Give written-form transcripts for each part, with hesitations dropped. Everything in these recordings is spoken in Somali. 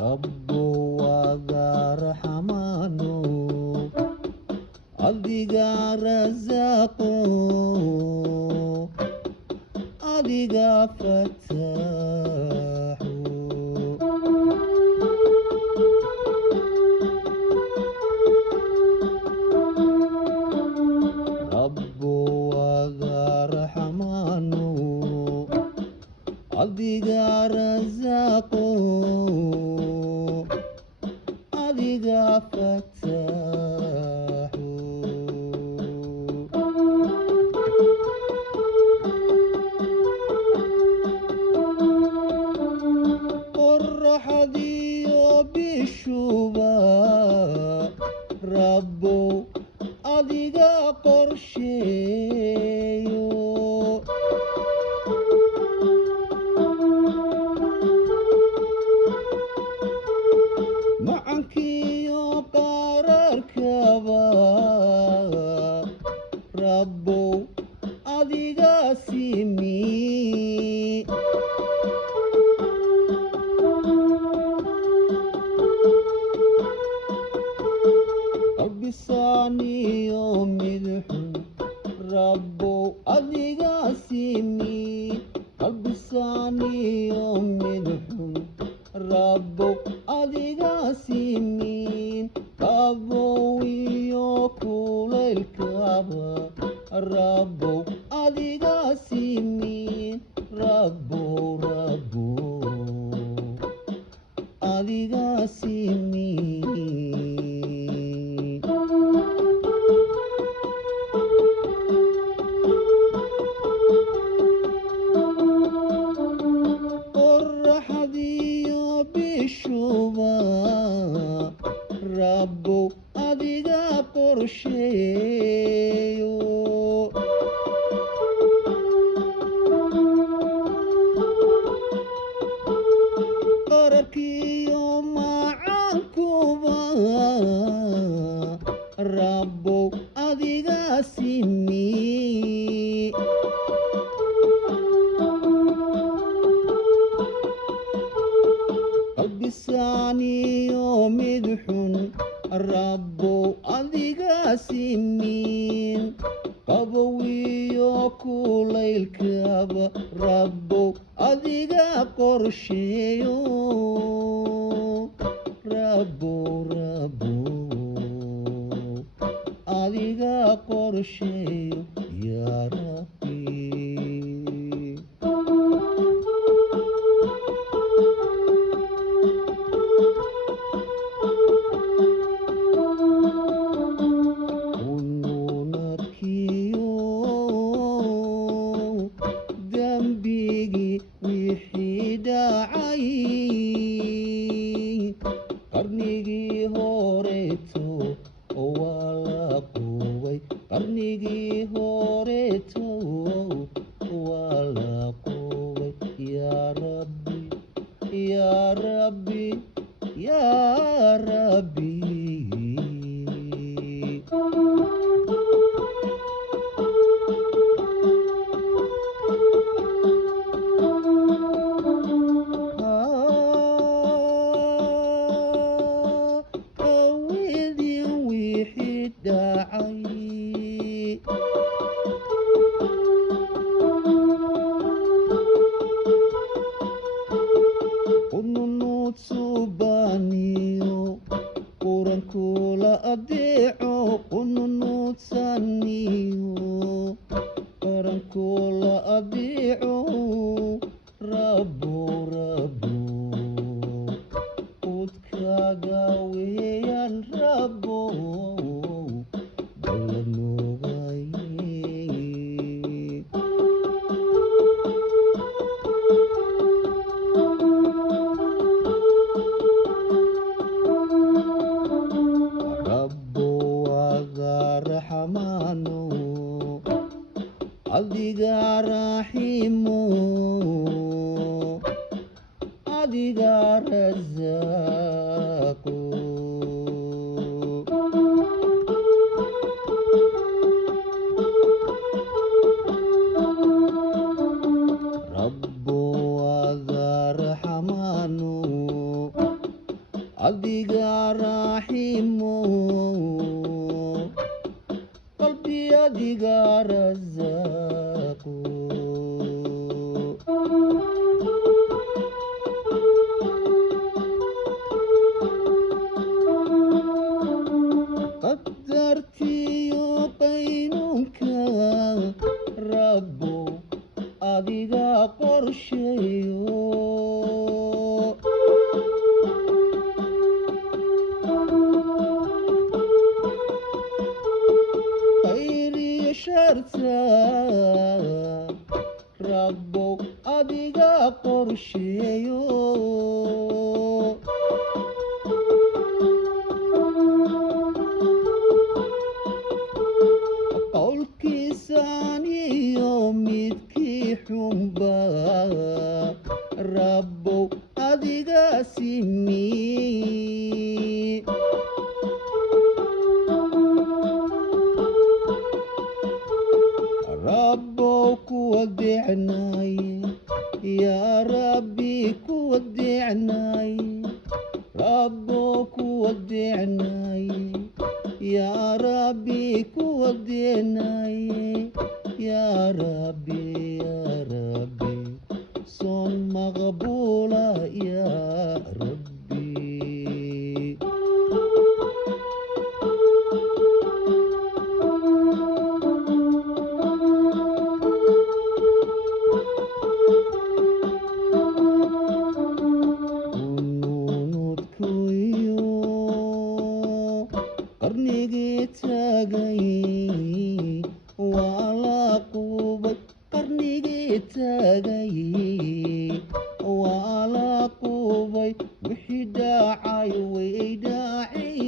rabbo wada raxmaano adiga rasaaqo adiga fataaxo rabbo wada raxmaano adiga rasaaqo adiga fataaxo qoraxdiyo bishuba rabbo adiga qorsheeyo macankiyo qararkaba rabbo adiga simi qalbisaaniyo midxun rabbo adiga simi qalbisaaniyo midxun rabbo adiga simin qabow iyo kulaylkaba rabbo adiga simin rabbo rabbo adiga simin qoraxdiyo bishuba rabbo adiga qorsheeyo qararkiyo macankuba rabbo adiga simi qalbisaaniyo midxun rabbo adiga simin qabowiyo kulaylkaba rabbo adiga qorsheeyo rabbo rabbo adiga qorsheeyo yaa rabbi dambigii wixii dhacay qarnigii horeeto waa la qubay qarnigii horeeto waa la qubay yaa rabbi yaa rabbi yaa rabbi رزاق رب وذا رحمن أديك رحيم قلبي أديك رزاق قدرتي يقينك رب أديك قرشيو خيري شرتا رب أديك قرشيو قولكي ساني يوميتكي حنبا رب أديك سمي ربك ودعناي يا ربي ودعناي ربك ودعناي يا ربي ودعناي يا ربي يا ربي صوم مقبولة يا ربي qarnigii taagay waa la qubay qarnigii taagay waa la qubay wixii dhacay way dhacay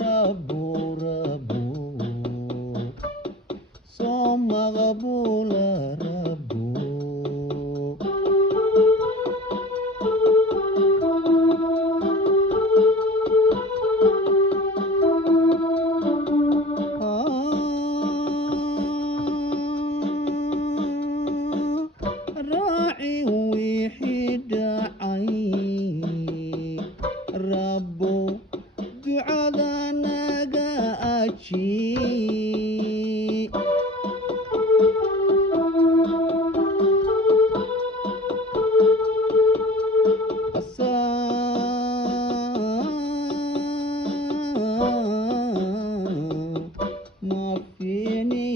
rabo rabo soo maqbuula rabo راعي وحيد عين ربو دعانا قاتشي ما فيني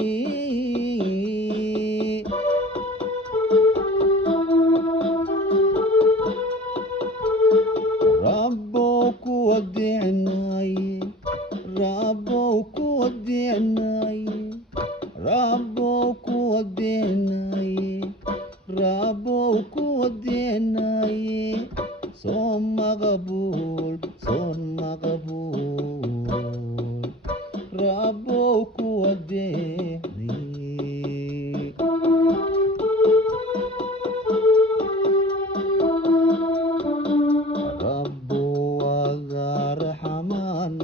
ربك ودعناي ربك ودعناي ربك ودعناي ربك ودعناي صوم مقبول صوم مقبول ربك ودعني رب وذا رحمن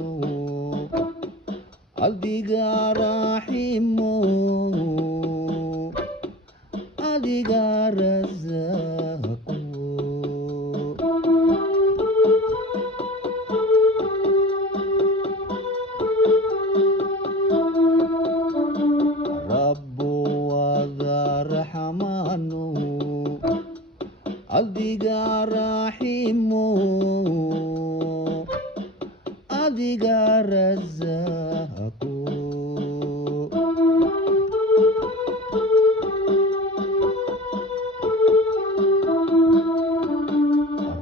أديك رحيم أديك رزاق رب وذا رحمن أديك رحيم أديك رزاق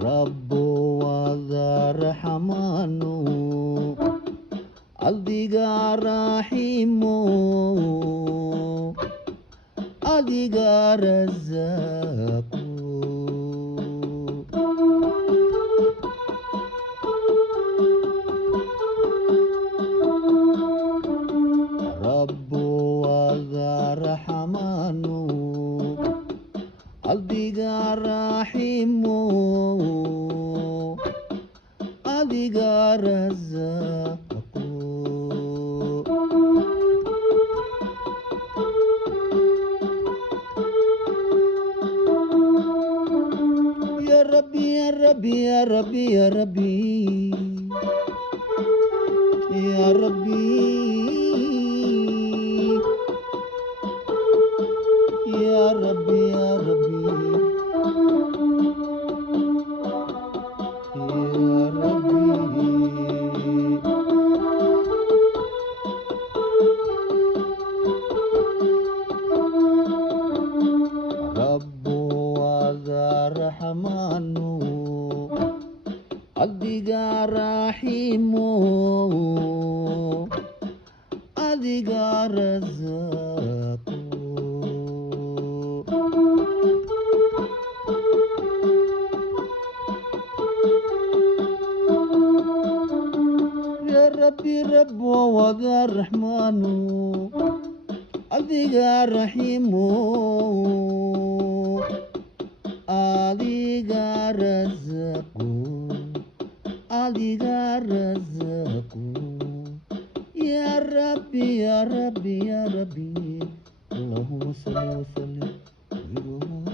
رب وذا رحمن أديك رحيم أديك رزاق رب وذا رحمن adiga raxiimo adiga rasaaqo ya rabbi ya rabbi ya rabbi ya rabbi ya rabbi ya rabbi ya rabbi ya rabbi Rabbu Rahmanu adiga rahimu adiga razaqu ya rabbi rabbu wa rahmanu adiga rahimu adiga razaqu adiga razaqu ya rabbi ya rabbi ya rabbi Allahumma salli wa sallim